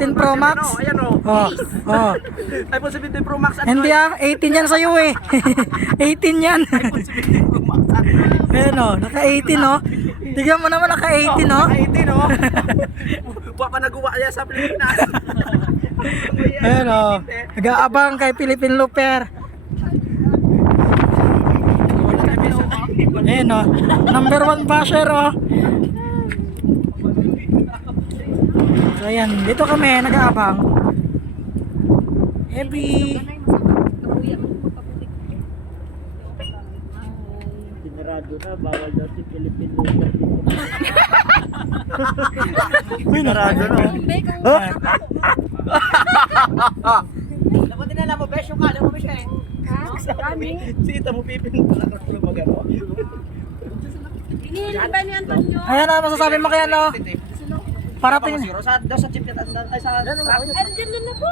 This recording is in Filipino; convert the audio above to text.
10 Pro Max. Ayan o. Oh, oh. iPhone 17 Pro Max. Hindi 18 yan sa'yo eh. 18 yan. iPhone 17 Pro Max. Ayan o, naka 18 o. Tignan mo naman naka 18 o. 18 o. Buwa pa nagawa niya sa Pilipinas. Ayan o, nag-aabang kay Philippine Looper. Ayan o, number 1 basher o. So ayan, dito kami nag-aabang. Every Sinarado na, bawal daw si Philippine Looper dito. Sinarado na. Nabuti na lang mo, besh yung kala mo, besh eh. Sita mo pipin pala ka tulo magano. Inihin ba ni Antonio? Ayan na, masasabi mo kaya no? Parating. Sa daw sa chip ay sa Ay, dyan na po.